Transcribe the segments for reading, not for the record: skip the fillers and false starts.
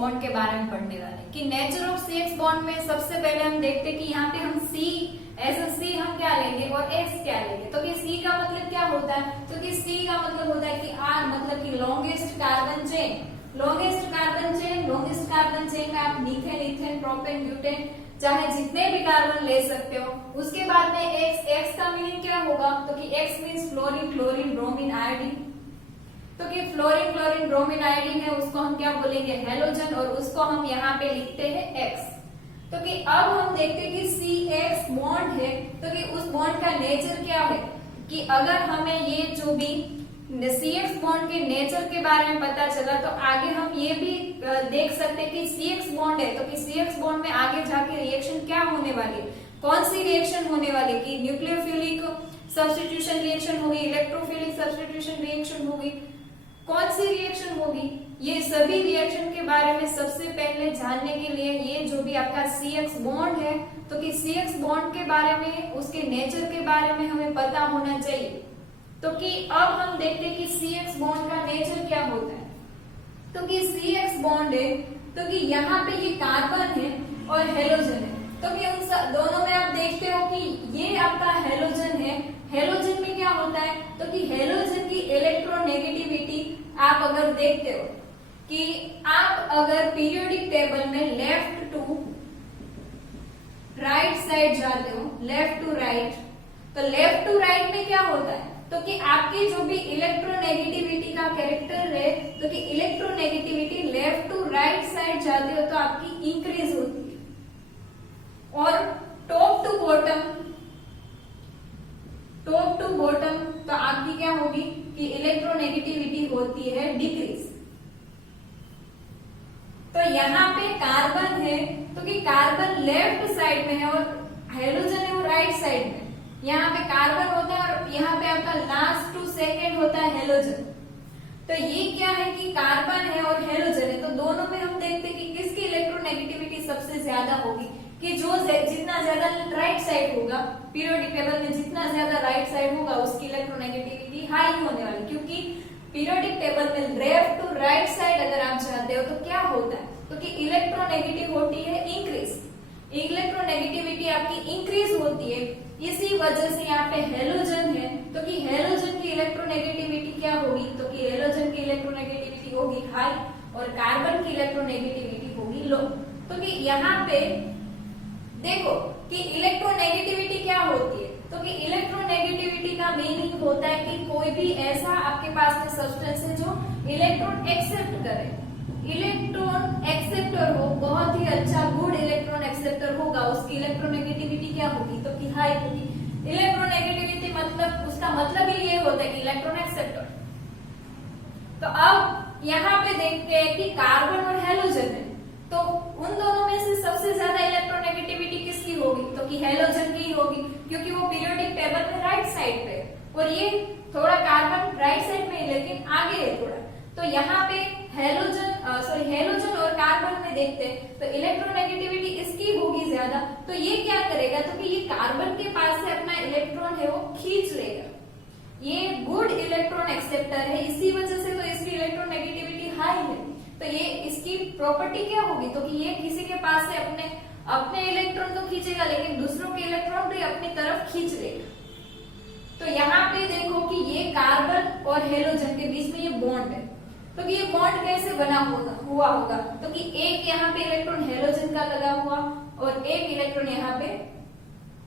Bond के बारे में पढ़ने वाले कि nature of C X bond में सबसे पहले हम देखते कि यहाँ पे हम सी एज ए सी हम क्या लेंगे और एक्स क्या लेंगे। तो कि सी का मतलब क्या होता है, तो कि सी का मतलब होता है कि आर मतलब कि longest carbon chain. Longest carbon chain में आप मीथेन, इथेन, प्रोपेन, ब्यूटेन चाहे जितने भी कार्बन ले सकते हो। उसके बाद में एक्स का मीनिंग क्या होगा, तो कि x means fluorine, chlorine, bromine, iodine. तो कि फ्लोरीन, क्लोरीन, ब्रोमीन, आयोडीन है उसको हम क्या बोलेंगे, हैलोजन, और उसको हम यहाँ पे लिखते हैं एक्स। तो कि अब हम देखते हैं कि सी एक्स बॉन्ड है, तो कि उस बॉन्ड का नेचर क्या है, कि अगर हमें ये जो भी सी एक्स बॉन्ड के नेचर के बारे में पता चला तो आगे हम ये भी देख सकते हैं कि सी एक्स बॉन्ड है, तो कि सी एक्स बॉन्ड में आगे जाके रिएक्शन क्या होने वाली है, कौन सी रिएक्शन होने वाली, कि न्यूक्लियोफिलिक सब्स्टिट्यूशन रिएक्शन होगी, इलेक्ट्रोफिलिक सब्स्टिट्यूशन रिएक्शन होगी, कौन सी रिएक्शन होगी। ये सभी रिएक्शन के बारे में सबसे पहले जानने के लिए ये जो भी आपका सी एक्स बॉन्ड है, तो कि सी एक्स बॉन्ड के बारे में, उसके नेचर के बारे में हमें पता होना चाहिए। तो कि अब हम देखते हैं कि सी एक्स बॉन्ड का नेचर क्या होता है। तो कि सी एक्स बॉन्ड है, तो कि यहाँ पे ये कार्बन है और हेलोजन है। तो कि उन दोनों में आप देखते हो कि ये आपका हेलोजन है। हेलोजन में क्या होता है, तो कि हेलोजन की इलेक्ट्रोनेगेटिविटी आप अगर देखते हो कि आप अगर पीरियोडिक टेबल में लेफ्ट टू राइट साइड जाते हो, लेफ्ट टू राइट, तो लेफ्ट टू राइट में क्या होता है, तो कि आपकी जो भी इलेक्ट्रोनेगेटिविटी का कैरेक्टर है, तो कि electronegativity left to right side जाते हो तो आपकी इंक्रीज होती है, और टॉप टू बॉटम तो आपकी क्या होगी कि इलेक्ट्रोनेगेटिविटी होती है डिक्रीज। तो यहाँ पे कार्बन है, तो कि कार्बन लेफ्ट साइड में है और हाइड्रोजन है वो राइट साइड में। यहाँ पे कार्बन होता है और यहाँ पे आपका लास्ट टू सेकेंड होता है हेलोजन। तो ये क्या है कि कार्बन है और हेलोजन है, तो दोनों में हम देखते हैं कि किसकी इलेक्ट्रोनेगेटिविटी सबसे ज्यादा होगी, कि जो जितना ज्यादा राइट साइड होगा, पीरियोडिक टेबल में जितना ज्यादा राइट साइड होगा उसकी इलेक्ट्रोनेगेटिविटी हाई होने वाली। क्योंकि पीरियोडिक टेबल में लेफ्ट टू राइट साइड अगर आप जाते हो तो क्या होता है, तो कि इलेक्ट्रोनेगेटिव होती है इंक्रीज, इलेक्ट्रोनेगेटिविटी आपकी इंक्रीज होती है। इसी वजह से यहाँ पे हेलोजन है, तो कि हेलोजन की इलेक्ट्रोनेगेटिविटी क्या होगी, तो कि हेलोजन की इलेक्ट्रोनेगेटिविटी होगी हाई और कार्बन की इलेक्ट्रोनेगेटिविटी होगी लो। तो कि यहाँ पे देखो कि इलेक्ट्रोनेगेटिविटी क्या होती है, तो कि इलेक्ट्रोनेगेटिविटी का मीनिंग होता है कि कोई भी ऐसा आपके पास में सब्सटेंस है जो इलेक्ट्रॉन एक्सेप्ट करे, इलेक्ट्रॉन एक्सेप्टर हो, बहुत ही अच्छा गुड इलेक्ट्रॉन एक्सेप्टर होगा, उसकी इलेक्ट्रोनेगेटिविटी क्या होगी, तो कि हाई होगी। इलेक्ट्रोनेगेटिविटी मतलब उसका मतलब ही ये होता है कि इलेक्ट्रॉन एक्सेप्टर। तो अब यहाँ पे देखते हैं कि कार्बन और हेलोजन है, तो उन दोनों में से सबसे ज्यादा इलेक्ट्रोनेगेटिविटी किसकी होगी, तो कि हेलोजन की होगी, क्योंकि वो पीरियोडिक टेबल में राइट साइड पे है और ये थोड़ा कार्बन राइट साइड में है लेकिन आगे है थोड़ा। तो यहाँ पे हेलोजन और कार्बन में देखते हैं तो इलेक्ट्रोनेगेटिविटी इसकी होगी ज्यादा। तो ये क्या करेगा, तो कि ये कार्बन के पास से अपना इलेक्ट्रॉन है वो खींच लेगा, ये गुड इलेक्ट्रॉन एक्सेप्टर है, इसी वजह से तो इसकी इलेक्ट्रोनेगेटिविटी हाई है। तो ये इसकी प्रॉपर्टी क्या होगी, तो कि ये किसी के पास से अपने इलेक्ट्रॉन तो खींचेगा लेकिन दूसरों के इलेक्ट्रॉन भी अपनी तरफ खींच लेगा। तो यहाँ पे देखो कि ये कार्बन और हेलोजन के बीच में ये बॉन्ड है, तो कि ये बॉन्ड कैसे बना हुआ होगा, तो कि एक यहाँ पे इलेक्ट्रॉन हेलोजन का लगा हुआ और एक इलेक्ट्रॉन यहाँ पे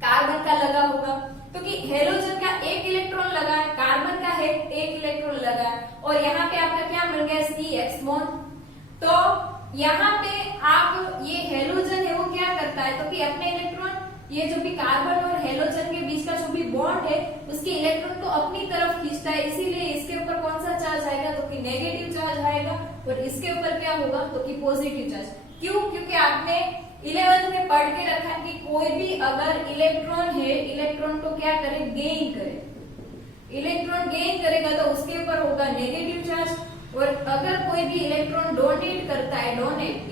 कार्बन का लगा होगा। तो कि हेलोजन का एक इलेक्ट्रॉन लगा है, कार्बन का है एक इलेक्ट्रॉन लगा है और यहाँ पे आपका क्या मिल गया, सी एक्स बॉन्ड। तो यहाँ पे आप ये हेलोजन है वो क्या करता है, तो कि अपने इलेक्ट्रॉन, ये जो भी कार्बन और हेलोजन के बीच का जो भी बॉन्ड है उसके इलेक्ट्रॉन को अपनी तरफ खींचता है, इसीलिए इसके ऊपर कौन सा चार्ज आएगा, तो कि नेगेटिव चार्ज आएगा और इसके ऊपर क्या होगा, तो कि पॉजिटिव चार्ज। क्यों, क्योंकि आपने 11th में पढ़ के रखा है कि कोई भी अगर इलेक्ट्रॉन है, इलेक्ट्रॉन को क्या करे, गेन करे, इलेक्ट्रॉन गेन करेगा तो उसके ऊपर होगा नेगेटिव चार्ज, और अगर कोई भी इलेक्ट्रॉन डोनेट करता है,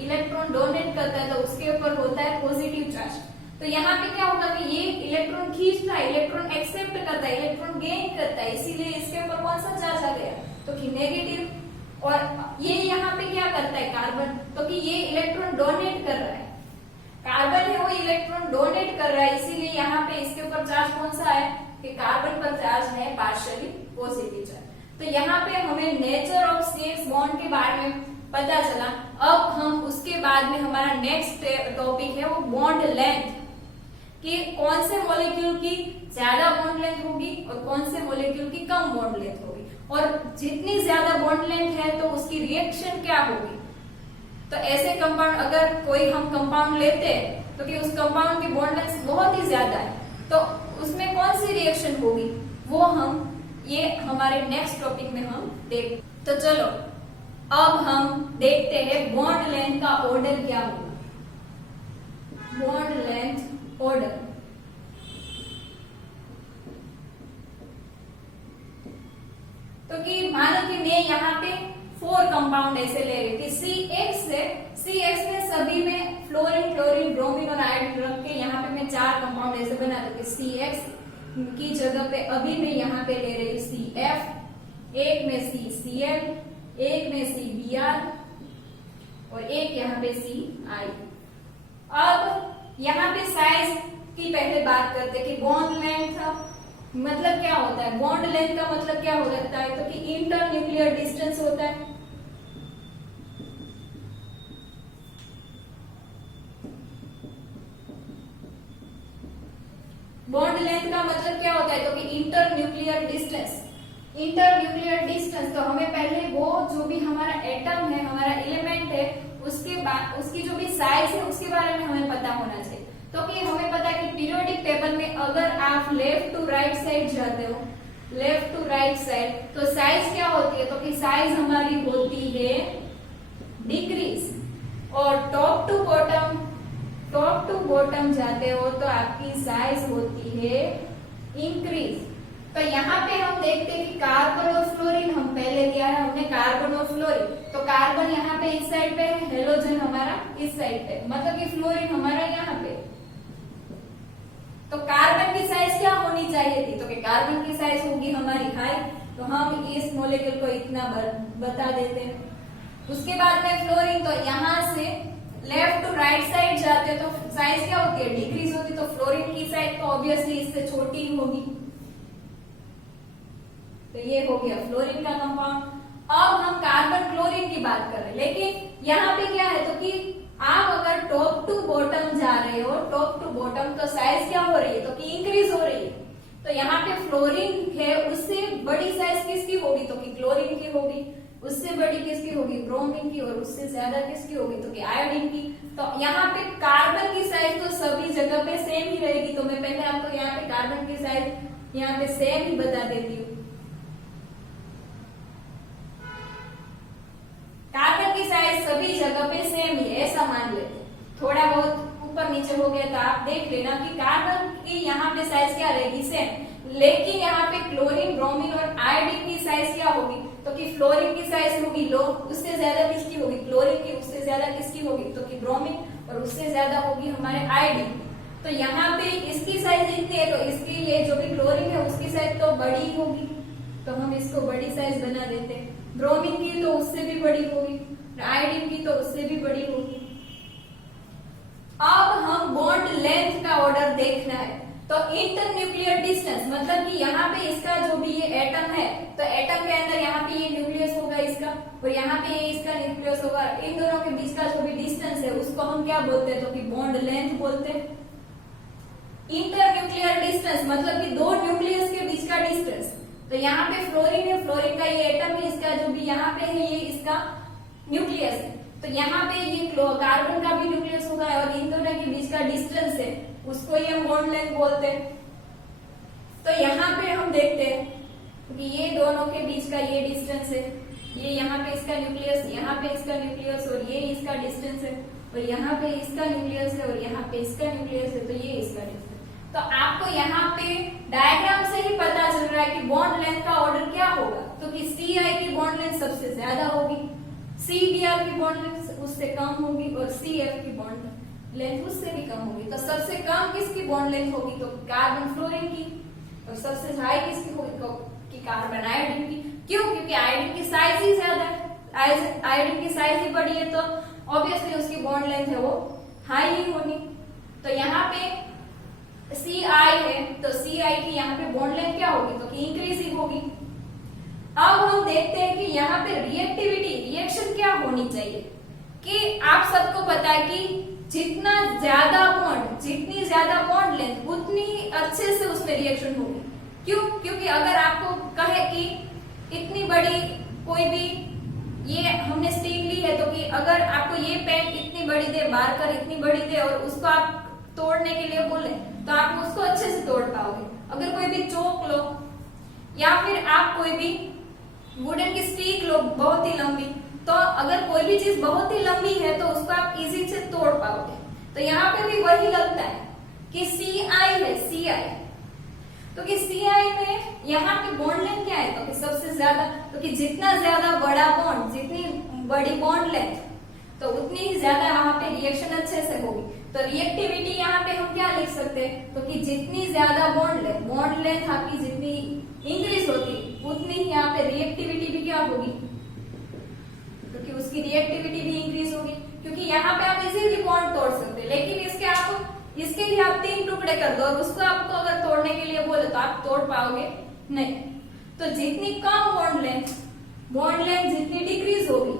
इलेक्ट्रॉन डोनेट करता है तो उसके ऊपर होता है पॉजिटिव चार्ज। तो यहाँ पे क्या होगा कि ये इलेक्ट्रॉन खींचता है, इलेक्ट्रॉन एक्सेप्ट करता है, इलेक्ट्रॉन गेन करता है, इसीलिए इसके ऊपर कौन सा चार्ज आ गया, तो कि नेगेटिव। और ये यहाँ पे क्या करता है कार्बन, तो कि ये इलेक्ट्रॉन डोनेट कर रहा है, कार्बन है वो इलेक्ट्रॉन डोनेट कर रहा है, इसीलिए यहाँ पे इसके ऊपर चार्ज कौन सा है कि कार्बन पर चार्ज है पार्शियली पॉजिटिव चार्ज। तो यहाँ पे हमें नेचर ऑफ CH बॉन्ड के बारे में पता चला। अब हम उसके बाद में हमारा नेक्स्ट टॉपिक है वो बॉन्ड लेंथ, कि कौन से मॉलिक्यूल की ज्यादा बॉन्ड लेंथ होगी और कौन से मॉलिक्यूल की कम बॉन्ड लेंथ होगी, और जितनी ज्यादा बॉन्ड लेंथ है तो उसकी रिएक्शन क्या होगी। तो ऐसे कंपाउंड अगर कोई हम कंपाउंड लेते हैं तो कि उस कंपाउंड की बॉन्ड लेंथ बहुत ही ज्यादा है, तो उसमें कौन सी रिएक्शन होगी वो हम ये हमारे नेक्स्ट टॉपिक में हम देख। तो चलो अब हम देखते हैं बॉन्ड लेंथ का ऑर्डर क्या होगा। बॉन्ड लेंथ ऑर्डर, तो कि मानो कि मैं यहाँ पे 4 कंपाउंड ऐसे ले रही थी, CX में सभी में फ्लोरीन, क्लोरीन, ब्रोमीन और आयोडीन रख के यहाँ पे मैं 4 कंपाउंड ऐसे बना देती। CX की जगह पे अभी मैं यहाँ पे ले रही हूँ CF, एक में CCl, एक में CBr और एक यहाँ पे CI। अब यहाँ पे साइज की पहले बात करते हैं कि बॉन्ड लेंथ मतलब क्या होता है। बॉन्ड लेंथ का मतलब क्या होता है, तो कि इंटर न्यूक्लियर डिस्टेंस होता है। बॉन्ड लेंथ का मतलब क्या होता है, तो कि inter nuclear distance. Inter nuclear distance, तो हमें पहले वो जो भी हमारा एटम है, हमारा एलिमेंट है, उसके बाद उसकी जो भी साइज है उसके बारे में हमें पता होना चाहिए। तो कि हमें पता है कि पीरियोडिक टेबल में अगर आप लेफ्ट टू राइट साइड जाते हो, लेफ्ट टू राइट साइड, तो साइज क्या होती है, तो कि साइज हमारी होती है डिक्रीज, और टॉप टू बॉटम जाते हो तो आपकी साइज होती है इंक्रीज। तो यहाँ पे हम देखते हैं कि कार्बन और फ्लोरीन, हम पहले दिया है हमने कार्बन और फ्लोरीन, तो कार्बन यहाँ पे इस साइड पे है, हेलोजन हमारा इस साइड पे, मतलब कि फ्लोरीन हमारा यहाँ पे। तो कार्बन की साइज क्या होनी चाहिए थी, तो कि कार्बन की साइज होगी हमारी हाई, तो हम इस मॉलिक्यूल को इतना बता देते हैं। उसके बाद में फ्लोरीन, तो यहाँ से लेफ्ट टू राइट साइड जाते तो साइज क्या होती है, डिक्रीज होती, तो फ्लोरीन की साइज तो ऑब्वियसली इससे छोटी ही होगी। तो ये हो गया फ्लोरीन का कंपाउंड। अब हम कार्बन क्लोरीन की बात कर रहे हैं, लेकिन यहाँ पे क्या है, तो कि आप अगर टॉप टू बॉटम जा रहे हो, टॉप टू बॉटम, तो साइज क्या हो रही है, तो कि इंक्रीज हो रही है। तो यहाँ पे फ्लोरीन है, उससे बड़ी साइज किसकी होगी, तो कि क्लोरीन की होगी। उससे बड़ी किसकी होगी, ब्रोमीन की, और उससे ज्यादा किसकी होगी, तो कि आयोडीन की। तो यहाँ पे कार्बन की साइज तो सभी जगह पे सेम ही रहेगी। तो मैं पहले आपको यहाँ पे कार्बन की साइज यहाँ पे सेम ही बता देती हूँ। कार्बन की साइज सभी जगह पे सेम ही है, ऐसा मान लेते। थोड़ा बहुत ऊपर नीचे हो गया तो आप देख लेना कि कार्बन की यहाँ पे साइज क्या रहेगी, सेम। लेकिन यहाँ पे क्लोरीन, ब्रोमीन और आयोडीन की साइज क्या होगी, तो कि फ्लोरीन की साइज होगी लो, उससे ज्यादा किसकी होगी, क्लोरीन की, उससे ज्यादा किसकी होगी, तो कि ब्रोमीन, और उससे ज्यादा होगी हमारे आयोडीन। तो यहाँ पे इसकी साइज इतनी है, तो इसकी ये जो भी क्लोरीन है उसकी साइज तो बड़ी होगी, तो हम इसको बड़ी साइज बना देते हैं। ब्रोमीन की तो उससे भी बड़ी होगी, आयोडीन की तो उससे भी बड़ी होगी। अब हम बॉन्ड लेंथ का ऑर्डर देखना है। तो इंटर न्यूक्लियर डिस्टेंस मतलब कि यहाँ पे इसका जो भी ये एटम है, तो एटम के अंदर यहाँ पे ये न्यूक्लियस होगा इसका, और यहाँ पे ये इसका न्यूक्लियस होगा। इन दोनों के बीच का जो भी डिस्टेंस है उसको हम क्या बोलते हैं, तो कि बॉन्ड लेंथ बोलते हैं। इंटर न्यूक्लियर डिस्टेंस मतलब कि दो न्यूक्लियस के बीच का डिस्टेंस। तो यहाँ पे फ्लोरीन है, फ्लोरीन का ये एटम है, इसका जो भी यहाँ पे है ये इसका न्यूक्लियस है। तो यहाँ पे ये कार्बन का भी न्यूक्लियस होगा, और इन दोनों के बीच का डिस्टेंस है उसको ही हम बॉन्ड लेंथ बोलते हैं। तो यहाँ पे हम देखते हैं कि ये दोनों के बीच का ये डिस्टेंस है, ये यहाँ पे इसका न्यूक्लियस, यहाँ पे इसका न्यूक्लियस, और ये इसका डिस्टेंस है, और यहाँ पे इसका न्यूक्लियस है, और यहाँ पे इसका न्यूक्लियस है, तो ये इसका डिस्टेंस। तो आपको यहाँ पे डायग्राम से ही पता चल रहा है कि बॉन्ड लेंथ का ऑर्डर क्या होगा। तो कि CI की बॉन्ड लेंथ सबसे ज्यादा होगी, CBr की बॉन्ड लेंथ उससे कम होगी, और CF की बॉन्ड लेंथ उससे भी कम होगी। तो सबसे कम किसकी बॉन्ड लेंथ होगी, तो कार्बन फ्लोरीन की, और सबसे हाई किसकी होगी, तो कि कार्बन आयोडीन की। क्यों, क्योंकि आयोडीन की साइज ही ज्यादा है, आयोडीन की साइज ही बड़ी है तो ऑब्वियसली उसकी बॉन्ड लेंथ है वो हाई ही होनी। तो यहाँ पे Ci है तो Ci की यहाँ पे बॉन्ड लेंथ क्या होगी, तो कि इंक्रीज ही होगी। अब हम देखते हैं कि यहाँ पे रिएक्टिविटी रिएक्शन क्या होनी चाहिए, कि आप सबको पता है कि जितना ज्यादा बॉन्ड, जितनी ज्यादा बॉन्ड लेंथ उतनी अच्छे से उसमें रिएक्शन होगी। क्यों? क्योंकि अगर आपको कहे कि इतनी बड़ी कोई भी, ये हमने स्टिक ली है, तो कि अगर आपको ये पेन इतनी बड़ी दे, बारकर इतनी बड़ी दे और उसको आप तोड़ने के लिए बोले तो आप उसको अच्छे से तोड़ पाओगे। अगर कोई भी चौक लो या फिर आप कोई भी वुडन की स्टिक लो बहुत ही लंबी, तो अगर कोई भी चीज बहुत ही लंबी है तो उसको आप इजी से तोड़ पाओगे। तो यहाँ पे भी वही लगता है कि Ci है, Ci तो कि Ci में यहाँ पे बॉन्ड लेंथ क्या है, तो कि सबसे ज्यादा, तो कि जितना ज्यादा बड़ा बॉन्ड, जितनी बड़ी बॉन्ड लेंथ तो उतनी ही ज्यादा वहां पे रिएक्शन अच्छे से होगी। तो रिएक्टिविटी यहाँ पे हम क्या लिख सकते हैं, तो कि जितनी ज्यादा बॉन्ड लेंथ आपकी जितनी इंक्रीज होती उतनी ही यहाँ पे रिएक्टिविटी भी क्या होगी, क्योंकि उसकी रिएक्टिविटी भी इंक्रीज होगी। क्योंकि यहाँ पे आप इजीली बॉन्ड तोड़ सकते हैं, लेकिन इसके लिए आप 3 टुकड़े कर दो और उसको आपको अगर तोड़ने के लिए बोले तो आप तोड़ पाओगे नहीं। तो जितनी कम बॉन्ड लेंथ जितनी डिक्रीज होगी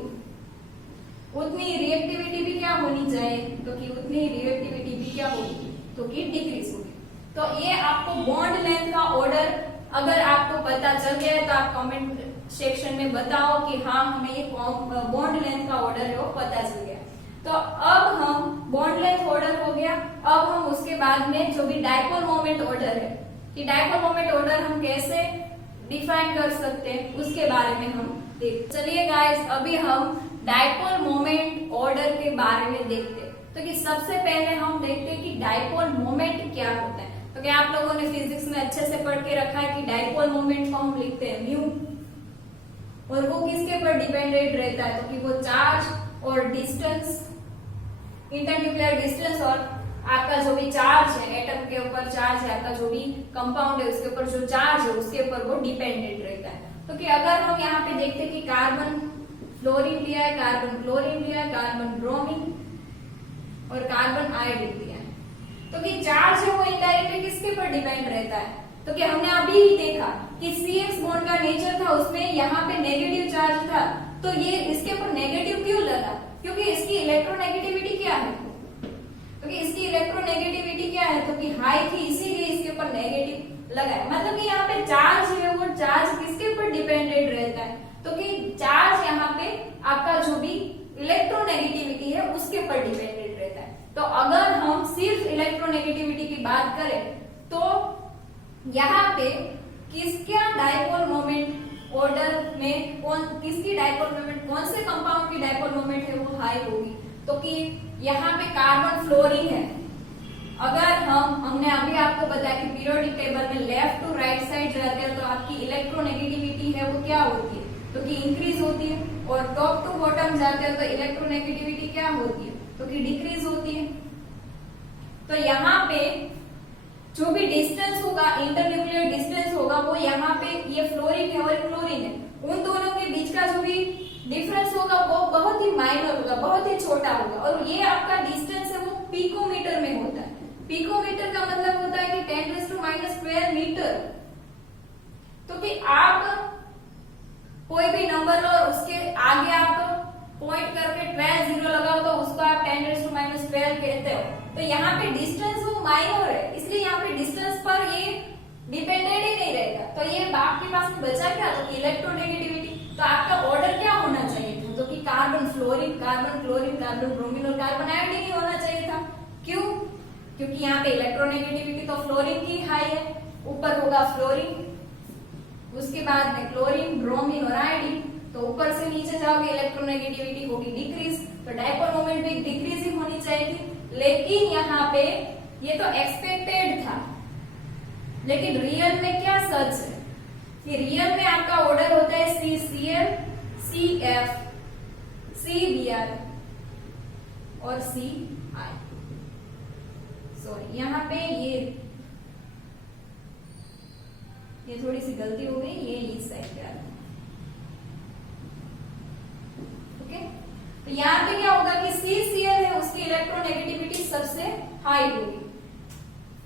उतनी रिएक्टिविटी भी क्या होनी चाहिए, तो कि उतनी रिएक्टिविटी भी क्या होगी, तो कि डिक्रीज होगी। तो ये आपको बॉन्ड लेंथ का ऑर्डर अगर आपको पता चल गया है तो आप कमेंट सेक्शन में बताओ कि हाँ हमें ये बॉन्ड लेंथ का ऑर्डर है वो पता चल गया। तो अब हम बॉन्ड लेंथ ऑर्डर हो गया, अब हम उसके बाद में जो भी डायपोल मोमेंट ऑर्डर है कि डायपोल मोमेंट ऑर्डर हम कैसे डिफाइन कर सकते हैं उसके बारे में हम देखते। चलिए गाइस, अभी हम डायपोल मोमेंट ऑर्डर के बारे में देखते हैं। तो कि सबसे पहले हम देखते हैं कि डायपोल मोमेंट क्या होता है। तो क्या आप लोगों ने फिजिक्स में अच्छे से पढ़ के रखा है कि डायपोल मोमेंट को हम लिखते हैं म्यू, और वो किसके ऊपर डिपेंडेंट रहता है, तो कि वो चार्ज और डिस्टेंस, इंटरन्यूक्लियर डिस्टेंस और आपका जो भी चार्ज है, एटम के ऊपर चार्ज है, आपका जो भी कंपाउंड है उसके ऊपर जो चार्ज है उसके ऊपर वो डिपेंडेंट रहता है। तो कि अगर हम यहाँ पे देखते हैं कि कार्बन फ्लोरीन लिया है, कार्बन क्लोरीन लिया है, कार्बन ब्रोमीन और कार्बन आयोडीन लिया है, तो कि चार्ज है वो इनडायरेक्टली किसके ऊपर डिपेंड रहता है, तो कि हमने अभी ही देखा कि CX बॉन्ड का नेचर था, उसमें यहाँ पे नेगेटिव चार्ज था, तो ये इसके ऊपर नेगेटिव क्यों लगा, क्योंकि इसकी इलेक्ट्रोनेगेटिविटी क्या है, क्योंकि इसकी इलेक्ट्रोनेगेटिविटी क्या है, तो कि हाई थी इसीलिए इसके ऊपर नेगेटिव लगा है। मतलब कि यहाँ पे चार्ज है वो चार्ज किसके ऊपर डिपेंडेंट रहता है, तो कि चार्ज यहाँ पे आपका जो भी इलेक्ट्रोनेगेटिविटी है उसके ऊपर डिपेंडेंट रहता है। तो अगर हम सिर्फ इलेक्ट्रोनेगेटिविटी की बात करें तो यहाँ पे किसका डायपोल मोमेंट ऑर्डर में किसकी डायपोल मोमेंट, कौन से कंपाउंड की डायपोल मोमेंट है वो हाई होगी, तो कि यहाँ पे कार्बन फ्लोरीन है। अगर हमने अभी आपको बताया कि पीरियोडिक टेबल में लेफ्ट टू राइट साइड जाते हैं तो आपकी इलेक्ट्रोनेगेटिविटी है वो क्या होती है, तो कि इंक्रीज होती है, और टॉप टू बॉटम जाते हैं तो इलेक्ट्रोनेगेटिविटी क्या होती है, तो कि डिक्रीज होती है। तो यहाँ पे जो भी डिस्टेंस होगा, इंटरन्यूक्लियर डिस्टेंस होगा, वो यहाँ पे ये फ्लोरीन है और क्लोरीन है, उन दोनों के बीच का जो भी डिफरेंस होगा वो बहुत ही माइनर होगा, बहुत ही छोटा होगा, और ये आपका डिस्टेंस है वो पिकोमीटर में होता है। पिकोमीटर का मतलब होता है कि 10⁻² मीटर। तो कि आप कोई भी नंबर लो और उसके आगे आप पॉइंट करके 12 जीरो लगाओ तो उसको आप 10⁻² कहते हो। तो यहाँ पे डिस्टेंस वो माइनर है, इसलिए यहाँ पे डिस्टेंस पर ये डिपेंडेंट ही नहीं रहेगा। तो ये आपके पास में बचा क्या, तो इलेक्ट्रोनेगेटिविटी। तो आपका ऑर्डर क्या होना चाहिए था, तो कि carbon fluorine, carbon chlorine, carbon bromine और कार्बन आयोडीन ही होना चाहिए था। क्यों? क्योंकि यहाँ पे इलेक्ट्रोनेगेटिविटी तो फ्लोरीन की हाई है, ऊपर होगा फ्लोरीन, उसके बाद में क्लोरीन, ब्रोमीन और आयोडीन, तो ऊपर से नीचे जाओगे इलेक्ट्रोनेगेटिविटी होगी डिक्रीज, तो डायपोल मोमेंट भी डिक्रीज ही होनी चाहिए थी। लेकिन यहाँ पे ये तो एक्सपेक्टेड था, लेकिन रियल में क्या सच है कि रियल में आपका ऑर्डर होता है CCl, CF, CBr और CI। सॉरी, यहाँ पे ये थोड़ी सी गलती हो गई, ये इस साइड पे आ रहा है। ओके, तो यहाँ पे क्या होगा कि CCl है उसकी इलेक्ट्रोनेगेटिविटी सबसे हाई होगी,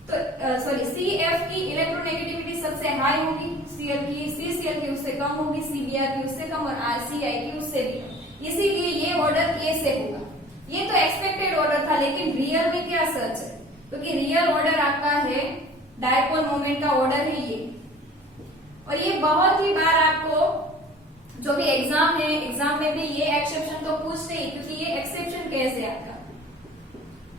तो सॉरी CF की इलेक्ट्रोनेगेटिविटी सबसे हाई होगी, CCl की उससे कम होगी, CBr की उससे कम और RCI की उससे भी, इसीलिए ये ऑर्डर ए से होगा। ये तो एक्सपेक्टेड ऑर्डर था, लेकिन रियल में क्या सच है, क्योंकि रियल ऑर्डर आपका है डायपोल मोमेंट का ऑर्डर है ये। और ये बहुत ही बार आपको जो भी एग्जाम है, एग्जाम में भी ये एक्सेप्शन तो पूछते ही, क्योंकि ये एक्सेप्शन केस है आपका।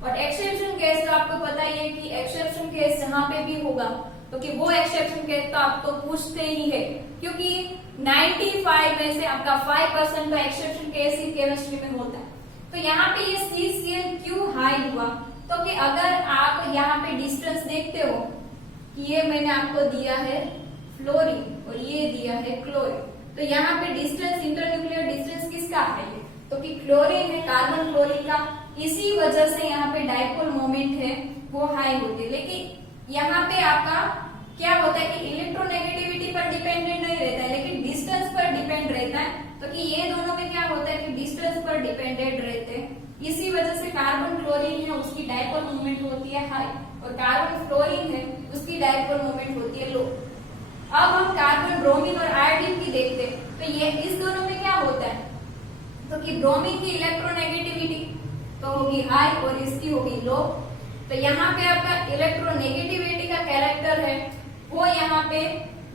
और एक्सेप्शन केस तो आपको पता ही है कि एक्सेप्शन केस जहां पे भी होगा, क्योंकि वो एक्सेप्शन केस तो आपको पूछते ही है, क्योंकि 95 में से आपका 5% तो एक्सेप्शन केस ही केमिस्ट्री में होता है। तो यहाँ पे ये CCl क्यों हाई हुआ, तो कि अगर आप यहाँ पे डिस्टेंस देखते हो कि ये मैंने आपको दिया है फ्लोरीन और ये दिया है क्लोरीन, तो यहाँ पे डिस्टेंस, इंटरन्यूक्लियर डिस्टेंस किसका है, तो कि क्लोरीन है कार्बन क्लोरीन का, इसी वजह से यहाँ पे डायपोल मोमेंट है वो हाई होती है। लेकिन यहाँ पे आपका क्या होता है कि इलेक्ट्रोनेगेटिविटी पर डिपेंडेंट नहीं रहता है, लेकिन डिस्टेंस पर डिपेंड रहता है, तो कि ये दोनों में क्या होता है कि डिस्टेंस पर डिपेंडेंट रहते हैं, इसी वजह से कार्बन क्लोरीन है उसकी डायपोल मोमेंट होती है हाई और कार्बन फ्लोरीन है उसकी डायपोल मोमेंट होती है लो। अब हम कार्बन ब्रोमीन और आयोडीन की देखते हैं, तो ये इस दोनों में क्या होता है, तो कि ब्रोमीन की इलेक्ट्रोनेगेटिविटी तो होगी हाई और इसकी होगी लो। तो यहाँ पे आपका इलेक्ट्रोनेगेटिविटी का कैरेक्टर है वो यहाँ पे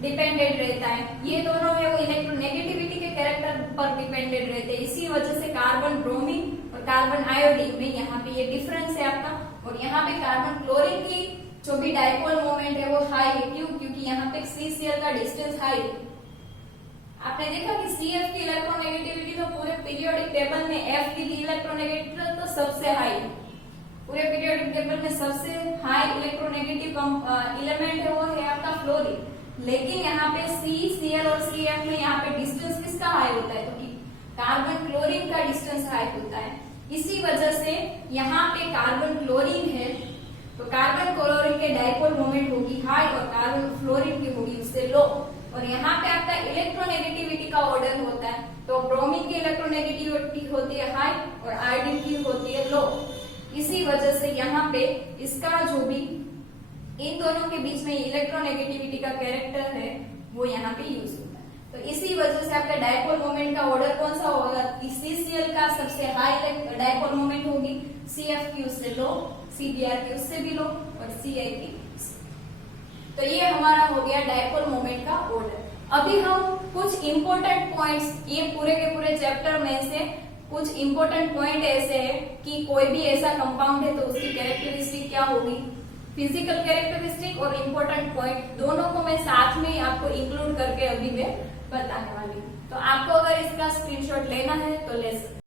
डिपेंडेंट रहता है, ये दोनों है वो इलेक्ट्रोनेगेटिविटी के कैरेक्टर पर डिपेंडेंट रहते हैं, इसी वजह से कार्बन ब्रोमीन और कार्बन आयोडीन में यहाँ पे ये डिफरेंस है आपका। और यहाँ पे कार्बन क्लोरीन की जो भी डायपोल मोमेंट है वो हाई है, क्यों, क्योंकि यहाँ पे CCl का डिस्टेंस हाई है। आपने देखा कि CF की इलेक्ट्रोनेगेटिविटी तो पूरे पीरियोडिक टेबल में F की इलेक्ट्रोनेगेटिविटी तो सबसे हाई है, पूरे पीरियोडिक टेबल में सबसे हाई इलेक्ट्रोनेगेटिव एलिमेंट है वो है आपका फ्लोरीन। लेकिन यहाँ पे CCl और CF में यहाँ पे डिस्टेंस किसका हाई होता है, क्योंकि कार्बन क्लोरीन का डिस्टेंस हाई होता है, इसी वजह से यहाँ पे कार्बन क्लोरीन है तो कार्बन क्लोरीन के डायपोल मोमेंट होगी हाई और कार्बन फ्लोरीन की होगी उससे लो। और यहाँ पे आपका इलेक्ट्रोनेगेटिविटी का ऑर्डर होता है, तो ब्रोमीन की इलेक्ट्रोनेगेटिविटी होती है हाई और आयोडीन की होती है लो, इसी वजह से यहाँ पे इसका जो भी इन दोनों के बीच में इलेक्ट्रोनेगेटिविटी का कैरेक्टर है वो यहाँ पे यूज होता है। तो इसी वजह से आपका डायपोल मोमेंट का ऑर्डर कौन सा होगा, CCl का सबसे हाई डायपोल मोमेंट होगी, CF की उससे लो, CBr की उससे भी लो और CI की। तो ये हमारा हो गया डायपोल मोमेंट का ऑर्डर। अभी हम कुछ इंपॉर्टेंट पॉइंट्स, ये पूरे के पूरे चैप्टर में से कुछ इंपॉर्टेंट पॉइंट ऐसे है कि कोई भी ऐसा कंपाउंड है तो उसकी कैरेक्टरिस्टिक क्या होगी, फिजिकल कैरेक्टरिस्टिक और इम्पोर्टेंट पॉइंट दोनों को मैं साथ में आपको इंक्लूड करके अभी मैं बताने वाली हूँ। तो आपको अगर इसका स्क्रीनशॉट लेना है तो ले सकते।